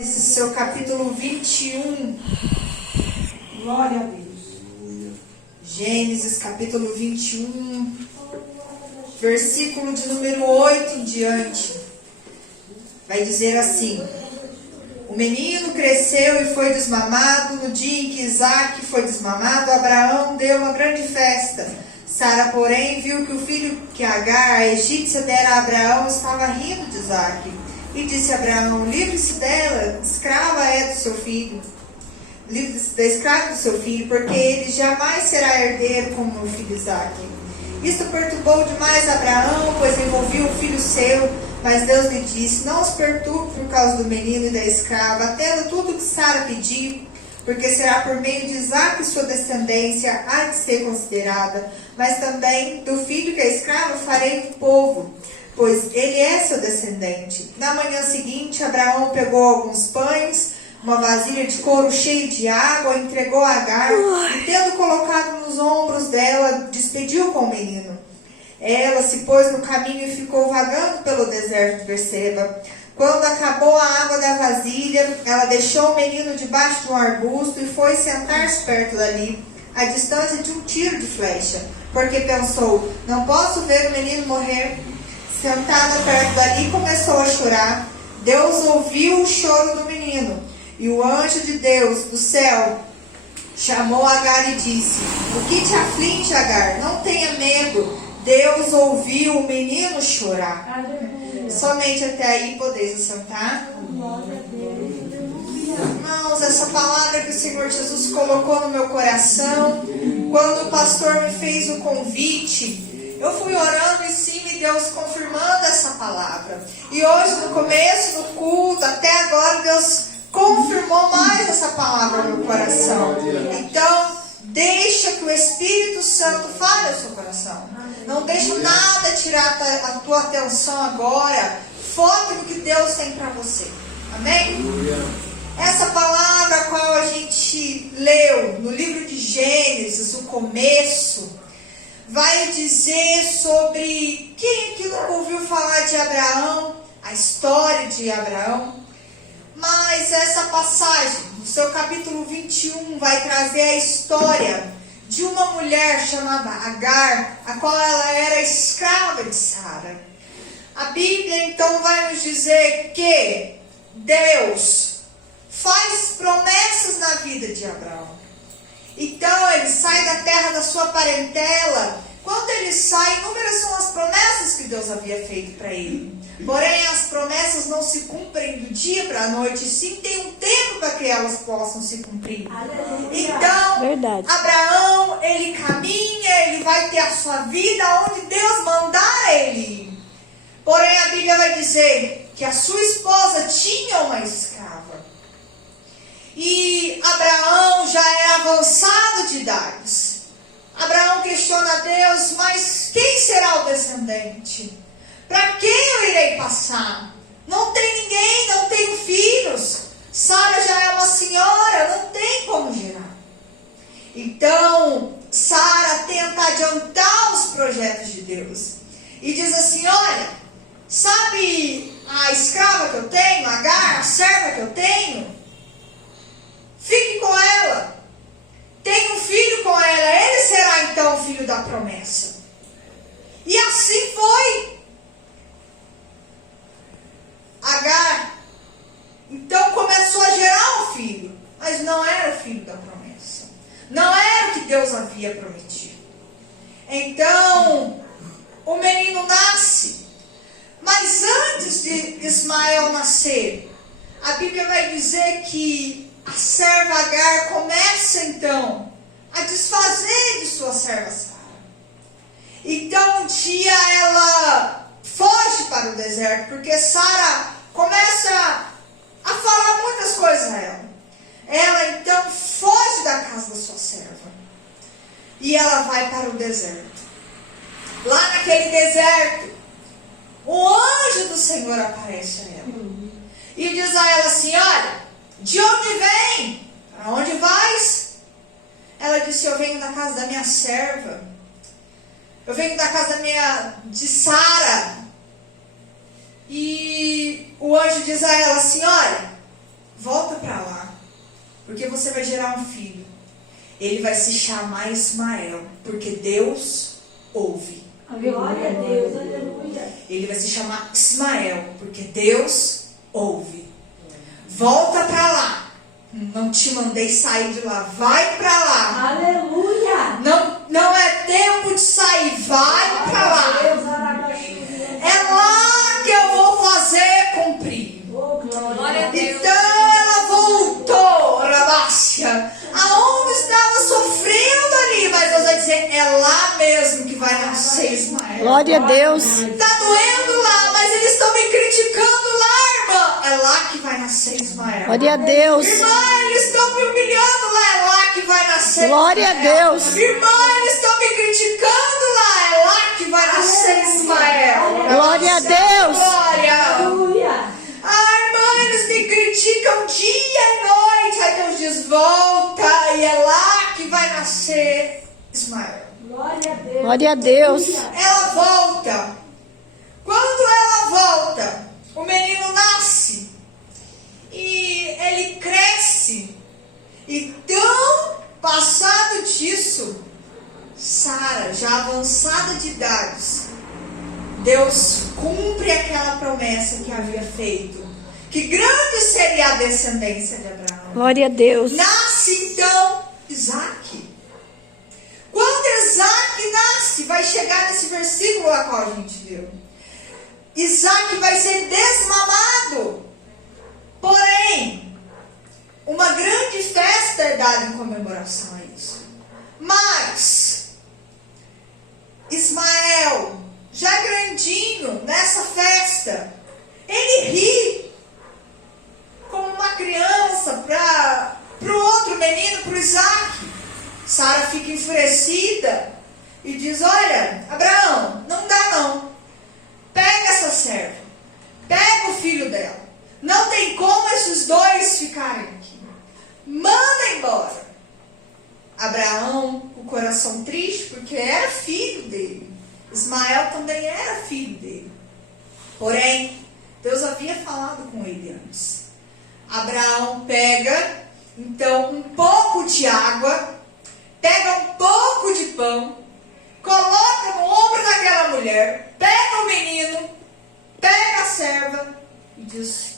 Seu capítulo 21. Glória a Deus. Gênesis capítulo 21, versículo de número 8 em diante. Vai dizer assim: o menino cresceu e foi desmamado. No dia em que Isaque foi desmamado, Abraão deu uma grande festa. Sara, porém, viu que o filho que Agar, a egípcia, dera a Abraão, estava rindo de Isaque. E disse a Abraão: livre-se dela, escrava é do seu filho. Livre-se da escrava do seu filho, porque ele jamais será herdeiro como meu filho Isaque. Isto perturbou demais Abraão, pois envolvia um filho seu. Mas Deus lhe disse: não os perturbe por causa do menino e da escrava, atenda tudo o que Sara pedir, porque será por meio de Isaque sua descendência há de ser considerada. Mas também do filho que é escravo farei um povo, pois ele é seu descendente. Na manhã seguinte, Abraão pegou alguns pães, uma vasilha de couro cheia de água, entregou a Agar, e tendo colocado nos ombros dela, despediu com o menino. Ela se pôs no caminho e ficou vagando pelo deserto de Berseba. Quando acabou a água da vasilha, ela deixou o menino debaixo de um arbusto e foi sentar-se perto dali, à distância de um tiro de flecha, porque pensou: não posso ver o menino morrer. Sentada perto dali, começou a chorar. Deus ouviu o choro do menino, e o anjo de Deus do céu chamou Agar e disse: o que te aflige, Agar? Não tenha medo. Deus ouviu o menino chorar. Somente até aí podeis assentar. Irmãos, essa palavra que o Senhor Jesus colocou no meu coração, quando o pastor me fez o convite, eu fui orando em cima e Deus confirmando essa palavra. E hoje, no começo do culto, até agora, Deus confirmou mais essa palavra no meu coração. Então, deixa que o Espírito Santo fale ao seu coração. Não deixa nada tirar a tua atenção agora. Foque no que Deus tem para você. Amém? Essa palavra a qual a gente leu no livro de Gênesis, o começo, vai dizer sobre quem aqui nunca ouviu falar de Abraão, a história de Abraão. Mas essa passagem, no seu capítulo 21, vai trazer a história de uma mulher chamada Agar, a qual ela era escrava de Sara. A Bíblia então vai nos dizer que Deus faz promessas na vida de Abraão. Então ele sai da terra da sua parentela. Quando ele sai, inúmeras são as promessas que Deus havia feito para ele. Porém, as promessas não se cumprem do dia para a noite, sim tem um tempo para que elas possam se cumprir. Então, verdade. Abraão, ele caminha, ele vai ter a sua vida onde Deus mandar ele ir. Porém, a Bíblia vai dizer que a sua esposa tinha uma escrava. E Abraão já era avançado de idades. Abraão questiona a Deus: mas quem será o descendente? Para quem eu irei passar? Não tem ninguém, não tenho filhos. Sara já é uma senhora, não tem como gerar. Então, Sara tenta adiantar os projetos de Deus. E diz assim: olha, sabe a escrava que eu tenho, Agar, a serva que eu tenho? Fique com ela. Tenha um filho com ela. Ele será então o filho da promessa. E assim foi. Agar então começou a gerar um filho, mas não era o filho da promessa, não era o que Deus havia prometido. Então o menino nasce, mas antes de Ismael nascer, a Bíblia vai dizer que a serva Agar começa então a desfazer de sua serva Sara. Então um dia ela foge para o deserto, porque Sara começa a falar muitas coisas a ela. Ela então foge da casa da sua serva e ela vai para o deserto. Lá naquele deserto, o anjo do Senhor aparece a ela e diz a ela assim: olha, de onde vem? Para onde vais? Ela disse: eu venho da casa da minha serva. Eu venho da casa de Sara. E o anjo diz a ela assim: olha, você vai gerar um filho. Ele vai se chamar Ismael, porque Deus ouve. Glória a Deus, aleluia. Ele vai se chamar Ismael, porque Deus ouve. Volta para lá. Não te mandei sair de lá. Vai para lá. Aleluia. Não é tempo de sair. Vai para lá. É lá que eu vou fazer cumprir. Glória a Deus. Então ela voltou, Rabácia, aonde estava sofrendo ali, mas Deus vai dizer, é lá mesmo que vai nascer Ismael. Glória a Deus. Está doendo lá, mas eles estão me criticando lá, irmã. É lá que vai nascer Ismael. Glória a Deus. Irmã, eles estão me humilhando lá, é lá que vai nascer Glória a Ismael. Deus. Irmã, eles estão me criticando lá, é lá que vai nascer Ismael. Glória a Deus. Glória. Aleluia. Irmã, eles me criticam dia e noite. Aí Deus diz, volta, e é lá que vai nascer Ismael. Glória a Deus. Glória a Deus. Ela volta. Quando ela volta, o menino nasce. E ele cresce. E tão passado disso, Sara, já avançada de idades, Deus cumpre aquela promessa que havia feito. Que grande seria a descendência de Abraão. Glória a Deus. Nasce então Isaac. Quando Isaac nasce, vai chegar nesse versículo a qual a gente viu. Isaac vai ser desmamado. Porém, uma grande festa é dada em comemoração a isso. Mas, Ismael, já grandinho, nessa festa, ele ri como uma criança para o outro menino, para o Isaac. Sara fica enfurecida e diz, olha, Abraão, não dá não. Pega essa serva, pega o filho dela. Não tem como esses dois ficarem aqui. Manda embora. Abraão, o coração triste, porque era filho dele. Ismael também era filho dele. Porém, Deus havia falado com ele antes. Abraão pega, então, um pouco de água, pega um pouco de pão, coloca no ombro daquela mulher, pega o menino, pega a serva e diz,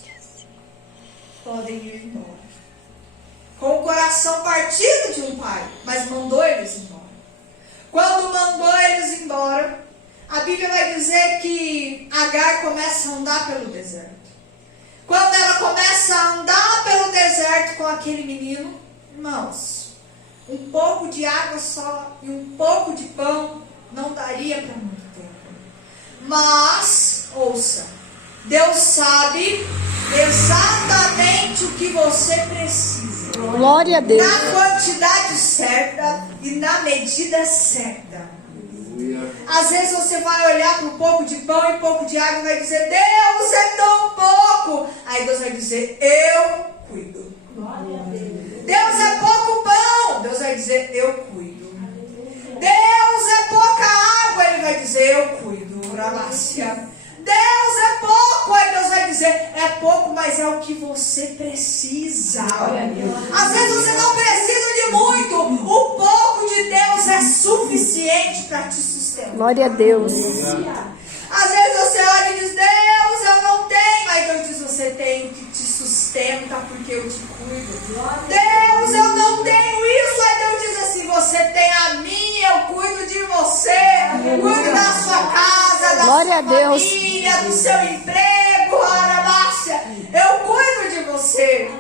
podem ir embora. Com o coração partido de um pai, mas mandou eles embora. Quando mandou eles embora, a Bíblia vai dizer que Agar começa a andar pelo deserto. Quando ela começa a andar pelo deserto com aquele menino, irmãos, um pouco de água só e um pouco de pão não daria para muito tempo. Mas, ouça, Deus sabe exatamente o que você precisa. Glória a Deus. Na quantidade certa e na medida certa. Às vezes você vai olhar para um pouco de pão e pouco de água e vai dizer, Deus, é tão pouco. Aí Deus vai dizer, eu cuido. Deus, é pouco pão. Deus vai dizer, eu cuido. Deus, é pouca água. Ele vai dizer, eu cuido. Deus, é pouco. Aí Deus vai dizer, é pouco, mas é o que você precisa. Às vezes você não precisa de muito. O pouco de Deus é suficiente para te sustentar. Glória a Deus. Às vezes você olha e diz, Deus, eu não tenho. Aí Deus diz, você tem o que te sustenta porque eu te cuido. Deus, eu não tenho isso. Aí Deus diz assim, você tem a mim, eu cuido de você. Cuido da sua casa, da Glória sua a Deus. família, do seu emprego, Arabácia. Eu cuido de você.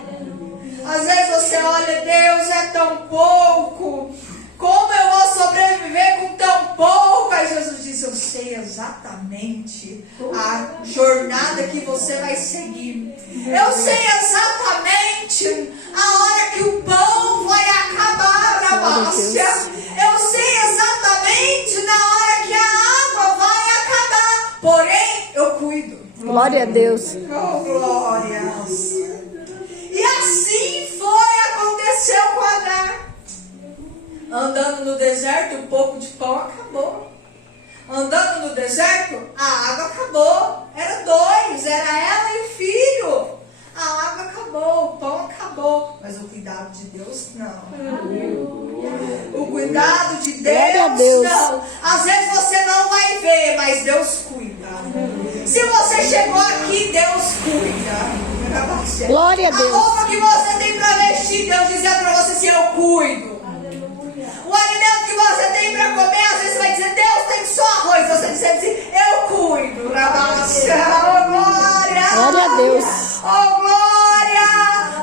Às vezes você olha, Deus, é tão pouco. Como eu vou sobreviver com tão pouco? Aí Jesus diz, eu sei exatamente a jornada que você vai seguir. Eu sei exatamente a hora que o pão vai acabar na Bácia. Eu sei exatamente na hora que a água vai acabar. Porém, eu cuido. Glória a Deus. Oh, glórias. E assim aconteceu com Agar. Andando no deserto, um pouco de pão acabou. Andando no deserto, a água acabou. Era dois, era ela e o filho. A água acabou, o pão acabou. Mas o que cuidado de Deus, não. O cuidado de Glória a Deus, Deus. não. Às vezes você não vai ver, mas Deus cuida. Se você chegou aqui, Deus cuida. Glória a Deus. A roupa que você tem para vestir, Deus dizendo para você assim, eu cuido. O alimento que você tem para comer, às vezes você vai dizer, Deus tem só arroz. Você diz assim, eu cuido. Oh, glória. Glória a Deus. Oh, glória.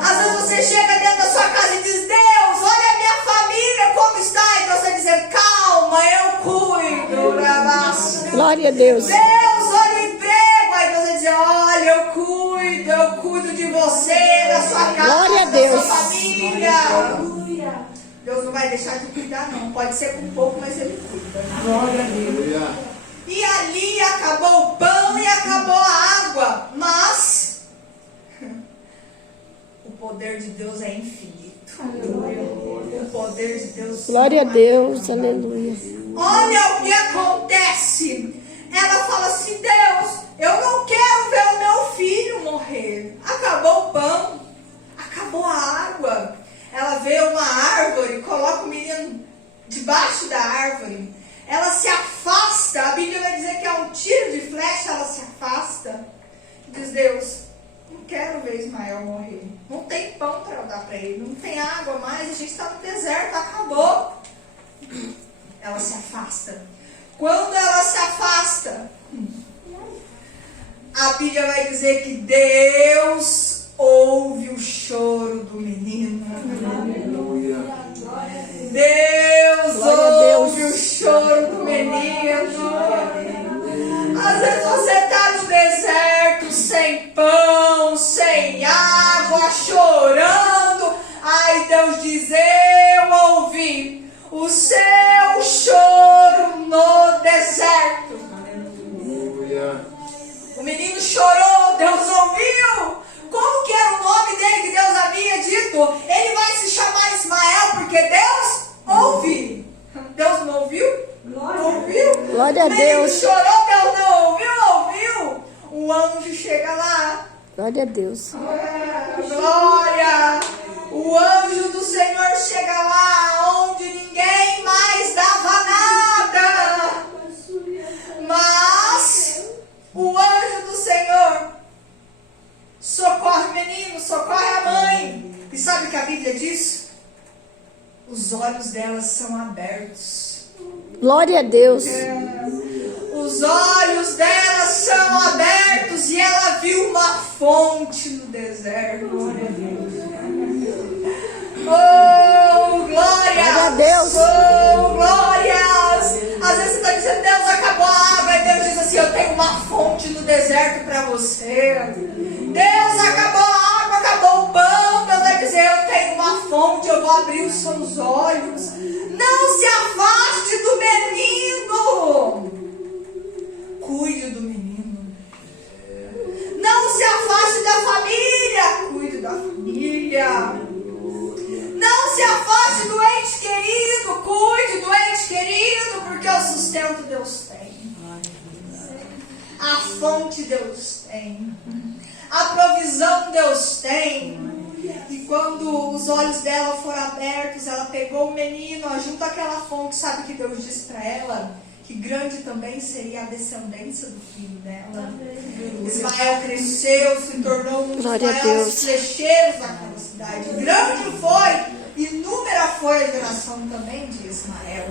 Às vezes você chega dentro da sua casa e diz, Deus, olha a minha família como está. E Deus vai dizer, calma, eu cuido. Glória a Deus. Deus, olha o emprego. Aí Deus vai dizer, olha, eu cuido de você, da sua casa, Glória a da Deus. sua família. Deus não vai deixar de cuidar, não. Pode ser com pouco, mas Ele cuida. Glória a Deus. E ali acabou o pão e acabou a água. Mas o poder de Deus é infinito. O poder de Deus. Glória a Deus. Aleluia. Olha o que acontece. Ela fala assim, Deus, eu não quero ver o meu filho morrer. Acabou o pão. Acabou a água. Ela vê uma árvore, coloca o menino debaixo da árvore. Ela se afasta. A Bíblia vai dizer que é um tiro de flecha. Ela se afasta. E diz, Deus, não quero ver Ismael morrer. Não tem pão para eu dar para ele. Não tem água mais. A gente está no deserto. Acabou. Ela se afasta. Quando ela se afasta, a Bíblia vai dizer que Deus ouve o choro do menino. Deus ouve o choro do menino. Às vezes você está no deserto, sem pão, sem água, chorando. Aí Deus diz, eu ouvi o seu choro no deserto. O menino chorou, Deus ouviu. Como que era o nome dele que Deus havia dito? Ele vai se chamar Ismael, porque Deus ouve. Deus não ouviu? Ouviu? Glória a O menino Deus. chorou, Deus não ouviu? Ouviu? O anjo chega lá. Glória a Deus. Glória! O anjo do Senhor chega lá onde ninguém mais dava nada. Mas o anjo do Senhor socorre o menino, socorre a mãe. E sabe o que a Bíblia diz? Os olhos delas são abertos. Glória a Deus. Os olhos dela são abertos e ela viu uma fonte no deserto. Oh, glórias! Glória a Deus. Oh, glórias! Às vezes você está dizendo, Deus, acabou a água. E Deus diz assim, eu tenho uma fonte no deserto para você. Deus, acabou a água, acabou o pão. Deus vai dizer, eu tenho uma fonte, eu vou abrir os seus olhos. Não se afaste do menino. Cuide do menino. Não se afaste da família. Cuide da família. Não se afaste do ente querido. Cuide do ente querido, porque o sustento Deus tem. A fonte Deus tem. A provisão Deus tem. E quando os olhos dela foram abertos, ela pegou o menino, junto àquela fonte. Sabe o que Deus disse para ela? Que grande também seria a descendência do filho dela. Ismael cresceu, se tornou um dos maiores flecheiros daquela cidade. Grande foi, inúmera foi a geração também de Ismael.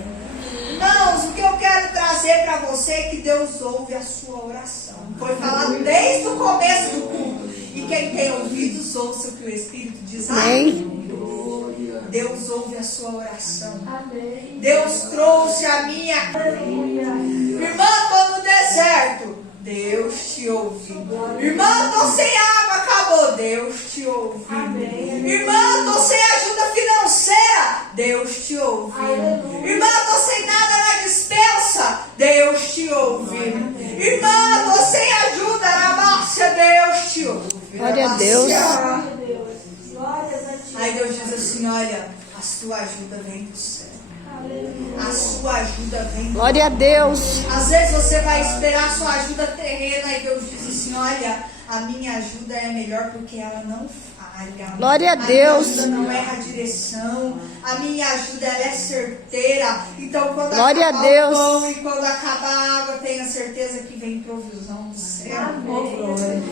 Irmãos, o que eu quero trazer para você é que Deus ouve a sua oração. Foi falado desde o começo do culto. E quem tem ouvidos, ouça o que o Espírito diz. Amém. Deus ouve a sua oração. Amém. Deus trouxe a minha. Irmã, estou no deserto. Deus te ouviu. Irmã, estou sem água, acabou. Deus te ouviu. Amém. Irmã, estou sem ajuda financeira. Deus te ouviu. Irmã, estou sem nada na dispensa. Deus te ouviu. Irmã, estou sem ajuda na Márcia. Deus te ouviu. Glória a Deus. Aí Deus diz assim, olha, a sua ajuda vem do céu. A sua ajuda vem do céu. Glória a Deus. Às vezes você vai esperar a sua ajuda terrena e Deus diz assim, olha, a minha ajuda é melhor porque ela não falha. falha. Glória a minha Deus. ajuda não erra a direção. A minha ajuda ela é certeira. Então, quando Glória acabar a Deus. o pão e quando acabar a água, tenha certeza que vem provisão do céu. Oh, glória.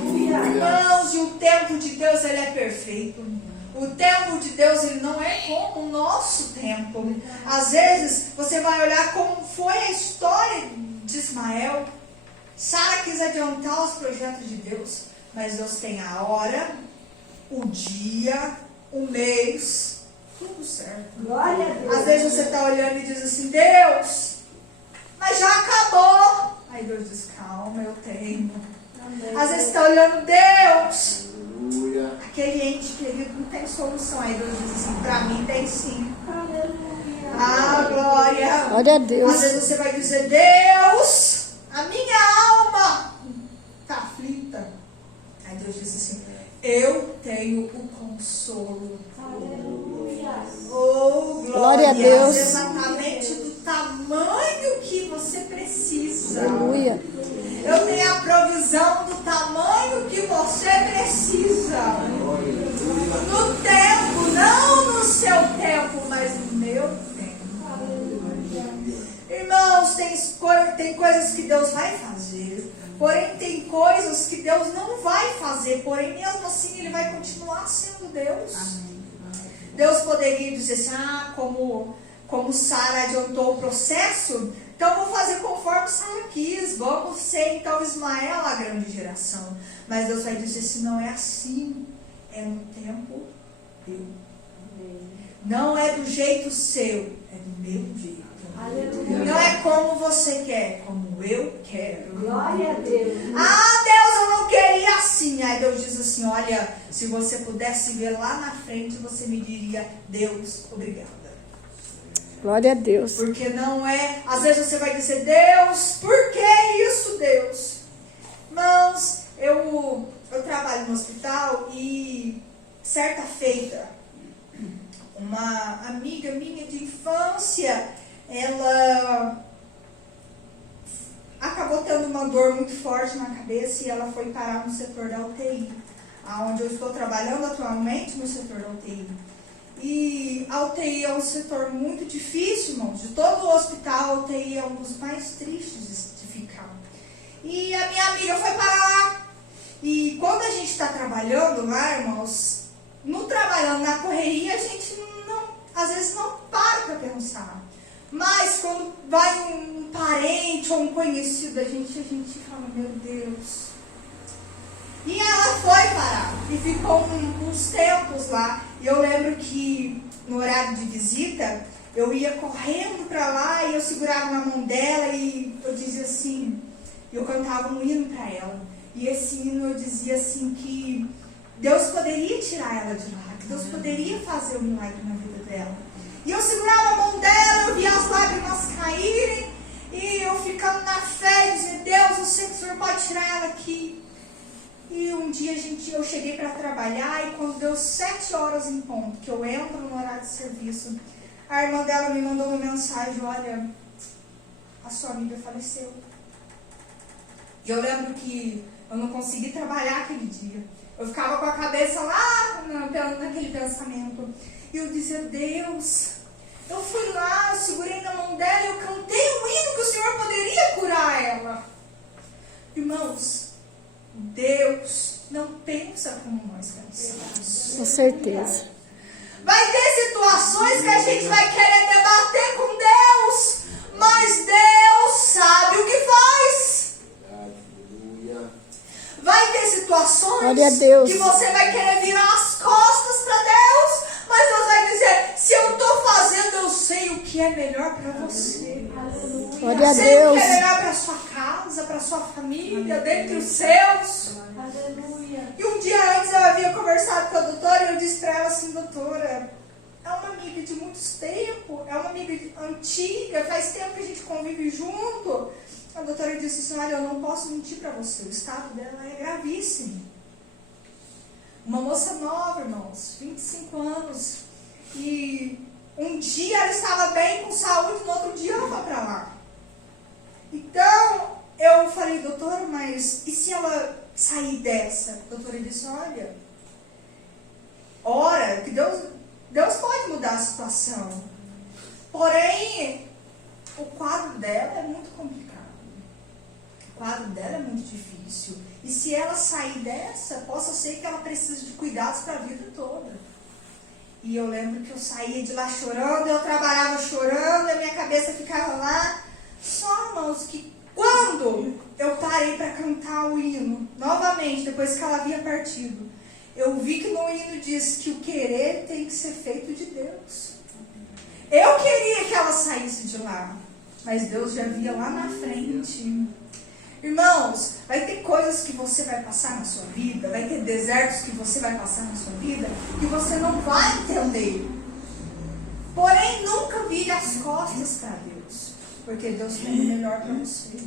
Irmãos, e o tempo de Deus ele é perfeito. O tempo de Deus ele não é como o nosso tempo. Às vezes você vai olhar como foi a história de Ismael. Sara quis adiantar os projetos de Deus, mas Deus tem a hora, o dia, o mês, tudo certo. Glória a Deus. Às vezes você está olhando e diz assim, Deus, mas já acabou. Aí Deus diz, calma, eu tenho. Amém. Às vezes você está olhando, Deus, aquele ente querido não tem solução. Aí Deus diz assim, para mim tem sim. Aleluia. Ah, glória. Glória a Deus. Às vezes você vai dizer, Deus, a minha alma está aflita. Aí Deus diz assim, eu tenho o consolo. Aleluia. Oh, Glória a Deus. Exatamente do tamanho que você precisa. Aleluia. Eu tenho a provisão do tamanho que você precisa. No tempo, não no seu tempo, mas no meu tempo. Irmãos, tem coisas que Deus vai fazer. Porém, tem coisas que Deus não vai fazer. Porém, mesmo assim, Ele vai continuar sendo Deus. Deus poderia dizer assim, como Sara adiantou o processo, então vou fazer conforme Sara quis, vamos ser então Ismael a grande geração. Mas Deus vai dizer assim, não é assim, é no tempo teu. Não é do jeito seu, é do meu jeito. Aleluia. Não é como você quer, é como eu quero. Glória a Deus. Ah, Deus, eu não queria assim. Aí Deus diz assim, olha, se você pudesse ver lá na frente, você me diria, Deus, obrigada. Glória a Deus. Porque não é, às vezes você vai dizer, Deus, por que isso, Deus? Irmãos, eu trabalho no hospital e certa feita, uma amiga minha de infância, ela acabou tendo uma dor muito forte na cabeça e ela foi parar no setor da UTI, onde eu estou trabalhando atualmente no setor da UTI. E a UTI é um setor muito difícil, irmãos. De todo o hospital, a UTI é um dos mais tristes de ficar. E a minha amiga foi para lá. E quando a gente está trabalhando lá, irmãos, no trabalhando na correria, a gente às vezes não para pensar. Mas quando vai um parente ou um conhecido, a gente fala, meu Deus. E ela foi parar e ficou uns tempos lá. E eu lembro que no horário de visita, eu ia correndo para lá e eu segurava na mão dela e eu dizia assim, eu cantava um hino para ela. E esse hino eu dizia assim que Deus poderia tirar ela de lá, que Deus poderia fazer um milagre na vida dela. E eu segurava a mão dela, eu via as lágrimas caírem e eu ficando na fé, dizendo, Deus, eu sei que o Senhor pode tirar ela aqui. E um dia eu cheguei para trabalhar e quando deu 7 horas em ponto, que eu entro no horário de serviço, a irmã dela me mandou uma mensagem, olha, a sua amiga faleceu. E eu lembro que eu não consegui trabalhar aquele dia. Eu ficava com a cabeça lá naquele pensamento. E eu dizia, Deus, eu fui lá, eu segurei na mão dela e eu cantei um hino que o Senhor poderia curar ela. Irmãos, Deus não pensa como nós pensamos. Com certeza. Vai ter situações que a gente vai querer debater com Deus, mas Deus sabe o que faz. Vai ter situações Glória a Deus. que você vai querer virar as costas para Deus, mas Deus vai dizer, se eu estou fazendo, eu sei o que é melhor para você. Glória a Sei o Deus. que é melhor para sua casa, para sua família, dentre os seus. Aleluia. E um dia antes eu havia conversado com a doutora e eu disse para ela assim, doutora, é uma amiga de muitos tempos, é uma amiga antiga, faz tempo que a gente convive junto. A doutora disse assim, olha, eu não posso mentir para você, o estado dela é gravíssimo. Uma moça nova, irmãos, 25 anos. E um dia ela estava bem, com saúde, no outro dia ela foi para lá. Então, eu falei, doutora, mas e se ela sair dessa? A doutora disse, olha, ora, que Deus pode mudar a situação. Porém, o quadro dela é muito complicado. O quadro dela é muito difícil. E se ela sair dessa, possa ser que ela precise de cuidados para a vida toda. E eu lembro que eu saía de lá chorando, eu trabalhava chorando, e a minha cabeça ficava lá. Só, irmãos, que quando eu parei para cantar o hino, novamente, depois que ela havia partido, eu vi que no hino diz que o querer tem que ser feito de Deus. Eu queria que ela saísse de lá, mas Deus já via lá na frente. Irmãos, vai ter coisas que você vai passar na sua vida, vai ter desertos que você vai passar na sua vida, que você não vai entender. Porém, nunca vire as costas para Deus, porque Deus tem o melhor para você.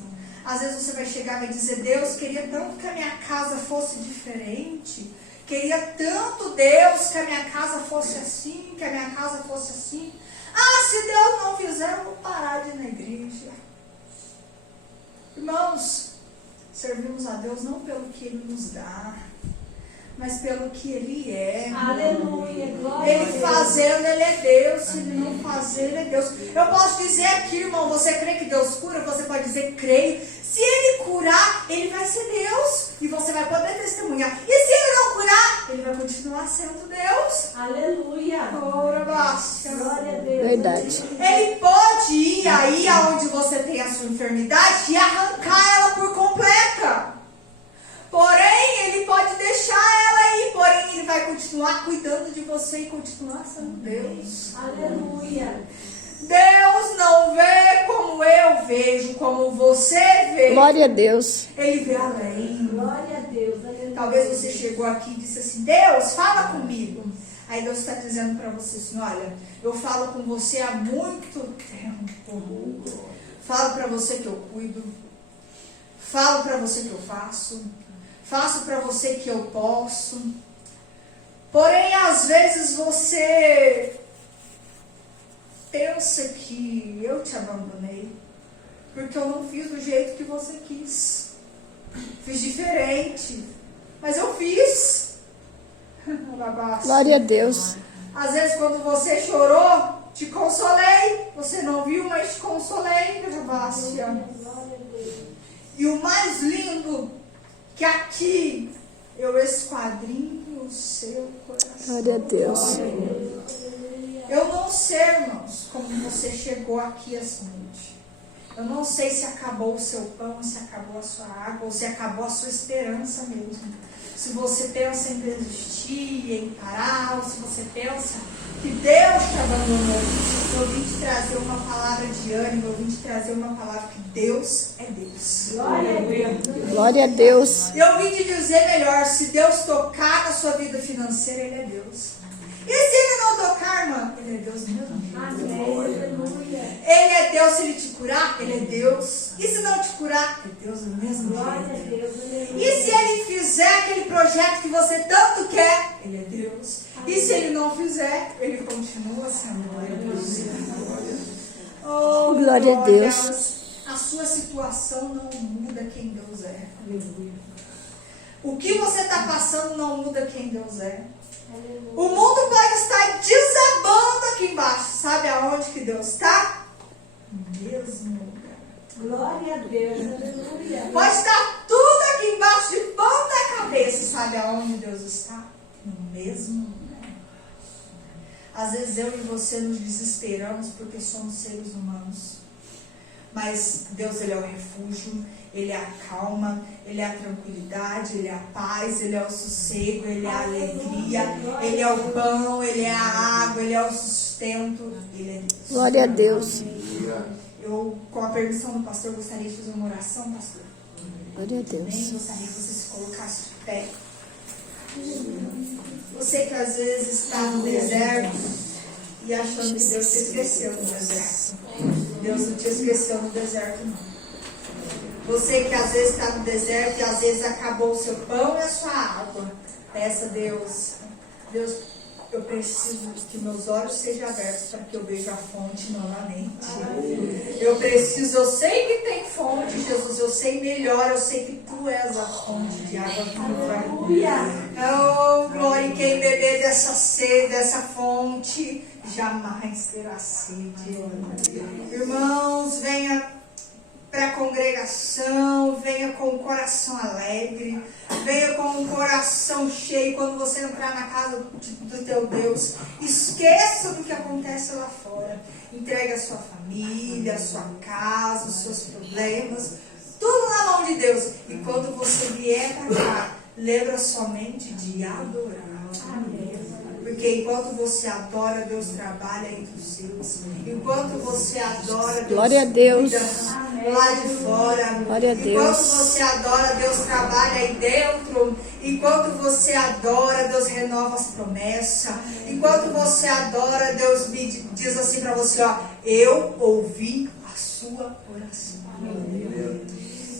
Às vezes você vai chegar e vai dizer: Deus, queria tanto que a minha casa fosse diferente. Queria tanto, Deus, que a minha casa fosse assim, que a minha casa fosse assim. Ah, se Deus não fizer, eu vou parar de ir na igreja. Irmãos, servimos a Deus não pelo que Ele nos dá, mas pelo que Ele é. Aleluia, glória a Ele Deus. fazendo, Ele é Deus. Se Ele não fazer, Ele é Deus. Eu posso dizer aqui, irmão, você crê que Deus cura? Você pode dizer: creio. Se Ele curar, Ele vai ser Deus. E você vai poder testemunhar. E se Ele não curar, Ele vai continuar sendo Deus. Aleluia. Ora, baixa. Glória a Deus. Verdade. Ele pode ir aí aonde você tem a sua enfermidade e arrancar ela por completa. Porém, Ele pode deixar ela aí. Porém, Ele vai continuar cuidando de você e continuar sendo Deus. Aleluia. Deus não vê como eu vejo, como você vê. Glória a Deus. Ele vê além. Glória a Deus. Aleluia. Talvez você chegou aqui e disse assim: Deus, fala comigo. Aí Deus está dizendo para você assim: olha, eu falo com você há muito tempo. Falo para você que eu cuido. Falo para você que eu faço. Faço para você que eu posso. Porém, às vezes você pensa que eu te abandonei porque eu não fiz do jeito que você quis. Fiz diferente, mas eu fiz. Glória a Deus. Às vezes quando você chorou, te consolei. Você não viu, mas te consolei, Sebastião. Glória a Deus. E o mais lindo, que aqui eu esquadrinho o seu coração. Glória a Deus. Eu não sei, irmãos, como você chegou aqui essa noite. Eu não sei se acabou o seu pão, se acabou a sua água, ou se acabou a sua esperança mesmo. Se você pensa em desistir, em parar, ou se você pensa que Deus te abandonou. Eu vim te trazer uma palavra de ânimo, eu vim te trazer uma palavra que Deus é Deus. Glória a Deus. Glória a Deus. Eu vim te dizer melhor: se Deus tocar na sua vida financeira, Ele é Deus. E se Ele não tocar, irmã, Ele é Deus mesmo. Amém. Aleluia. Ele é Deus. Se Ele te curar, Ele é Deus. E se não te curar, é Deus do mesmo Glória a jeito. Deus. Aleluia. E se Ele fizer aquele projeto que você tanto quer, Ele é Deus. E se Ele não fizer, Ele continua sendo Deus. Oh, Glória a Deus. A sua situação não muda quem Deus é. O que você está passando não muda quem Deus é. O mundo pode estar desabando aqui embaixo. Sabe aonde que Deus está? No mesmo lugar. Glória a Deus. Aleluia. Pode estar tudo aqui embaixo de ponta cabeça. Sabe aonde Deus está? No mesmo lugar. Às vezes eu e você nos desesperamos porque somos seres humanos. Mas Deus, Ele é o refúgio, Ele é a calma, Ele é a tranquilidade, Ele é a paz, Ele é o sossego, Ele é a alegria, Ele é o pão, Ele é a água, Ele é o sustento, Ele é Deus. Glória a Deus. Eu, com a permissão do pastor, gostaria de fazer uma oração, pastor. Glória a Amém? Deus. Gostaria que você se colocasse de pé. Você que às vezes está no deserto e achando que Deus te esqueceu no deserto. Deus não te esqueceu no deserto, não. Você que às vezes está no deserto e às vezes acabou o seu pão e a sua água. Peça a Deus. Deus, eu preciso que meus olhos sejam abertos para que eu veja a fonte novamente. Eu preciso, eu sei que tem fonte, Jesus, eu sei melhor, eu sei que Tu és a fonte de água viva. Oh, glória, e quem beber dessa sede, dessa fonte, jamais terá sede. Irmãos, venha para a congregação, venha com o coração alegre, venha com o coração cheio. Quando você entrar na casa do teu Deus, esqueça do que acontece lá fora. Entregue a sua família, a sua casa, os seus problemas, tudo na mão de Deus. E quando você vier para cá, lembra somente de adorar. Porque enquanto você adora, Deus trabalha entre os seus. Enquanto você adora, Deus Glória a Deus. cuida lá de fora. Glória a Deus. Enquanto você adora, Deus trabalha aí dentro. Enquanto você adora, Deus renova as promessas. Enquanto você adora, Deus me diz assim para você, ó, eu ouvi a sua oração.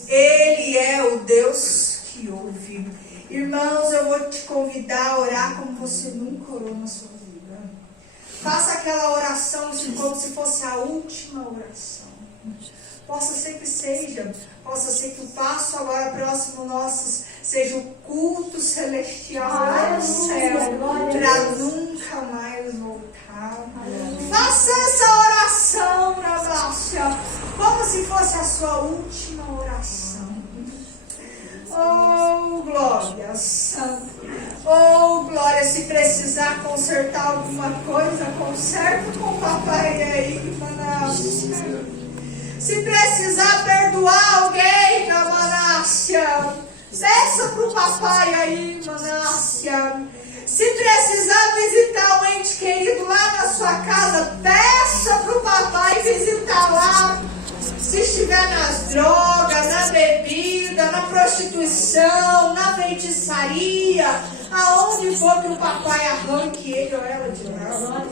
Ele é o Deus que ouve. Irmãos, eu vou te convidar a orar como você nunca orou na sua vida. Faça aquela oração como se fosse a última oração. Possa ser que seja. Possa ser que o passo agora próximo nosso seja o culto celestial lá no céu, para nunca mais voltar. Faça essa oração, Rabácia, como se fosse a sua última oração. Oh, glória, santo. Oh, glória, se precisar consertar alguma coisa, conserta com o papai aí, Manácia. Se precisar perdoar alguém, Manácia, peça para o papai aí, Manácia. Se precisar visitar um ente querido lá na sua casa, peça para o papai visitar lá. Se estiver nas drogas, na bebida, na prostituição, na feitiçaria, aonde for que o papai arranque ele ou ela de lá.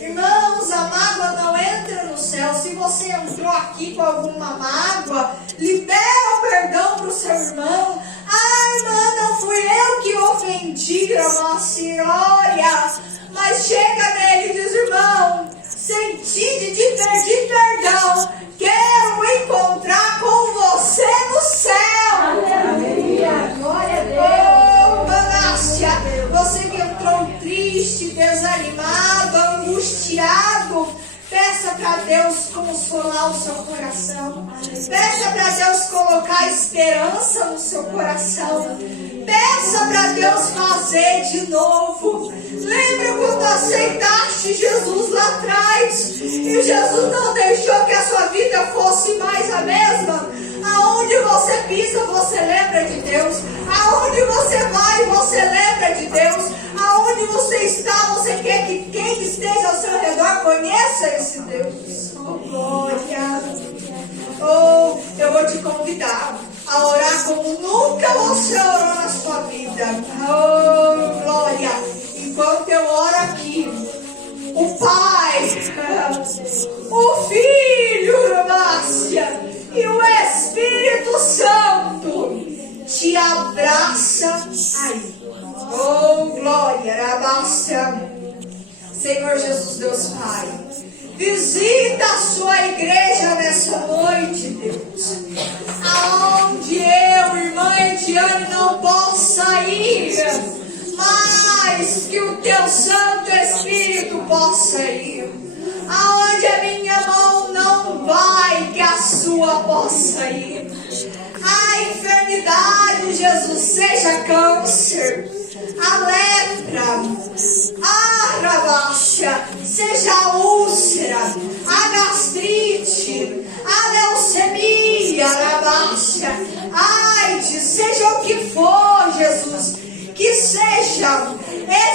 Irmãos, a mágoa não entra no céu. Se você entrou aqui com alguma mágoa, libera o perdão para o seu irmão. Ah, irmã, não fui eu que ofendi, irmã senhora. Mas chega nele e diz, irmão, senti de te pedir perdão. Quero encontrar com você no céu. Aleluia. Glória a Deus. Oh, Manácia, você que entrou triste, desanimado, angustiado, peça para Deus consolar o seu coração. Peça para Deus colocar esperança no seu coração. Peça para Deus fazer de novo. Lembra quando aceitaste Jesus lá atrás e Jesus não deixou que a sua vida fosse mais a mesma? Aonde você pisa, você lembra de Deus. Aonde você vai, você lembra de Deus. Aonde você está, você quer que quem esteja ao seu redor conheça esse Deus. Oh, glória. Oh, eu vou te convidar a orar como nunca você orou na sua vida. Oh, glória. Enquanto eu oro aqui, o Pai, o Filho, Márcia, e o Espírito Santo te abraça aí. Oh, glória, Rabácia. Senhor Jesus, Deus Pai, visita a sua igreja nessa noite, Deus. Aonde eu, irmã Ediane, não possa ir, mas que o teu Santo Espírito possa ir. Aonde a minha mão não vai, que a sua possa ir. A enfermidade, Jesus, seja câncer, a lepra, a rabácia, seja a úlcera, a gastrite, a leucemia, a rabácia, a AIDS, seja o que for, Jesus, que seja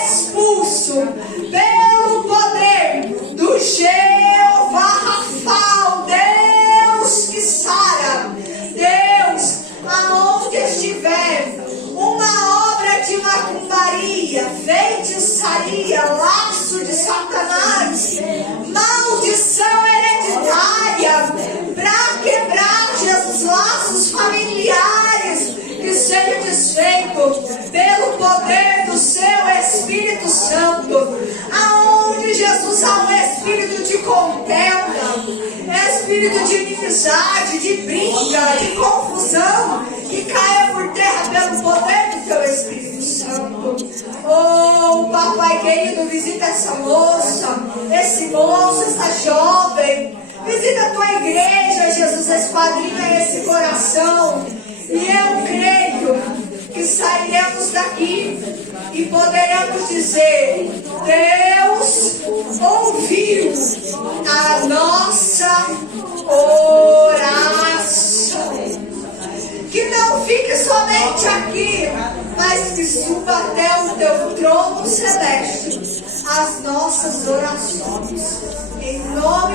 expulso pelo poder do Jeová Rafa, Deus que sara. Deus, aonde estiver uma obra de macumbaria, feitiçaria, laço de Satanás, maldição hereditária, para quebrar, Jesus, laços familiares, que seja desfeito pelo poder do seu Espírito Santo. Aonde, Jesus, há um espírito de contenda, espírito de inimizade, de briga, de confusão, que caia por terra pelo poder Teu Espírito Santo. Oh, papai querido, visita essa moça, esse moço, essa jovem. Visita a tua igreja, Jesus, esquadrinha esse coração. E eu creio que sairemos daqui e poderemos dizer: Deus ouviu a nossa oração. Que não fique somente aqui, mas que suba até o teu trono celeste as nossas orações. Em nome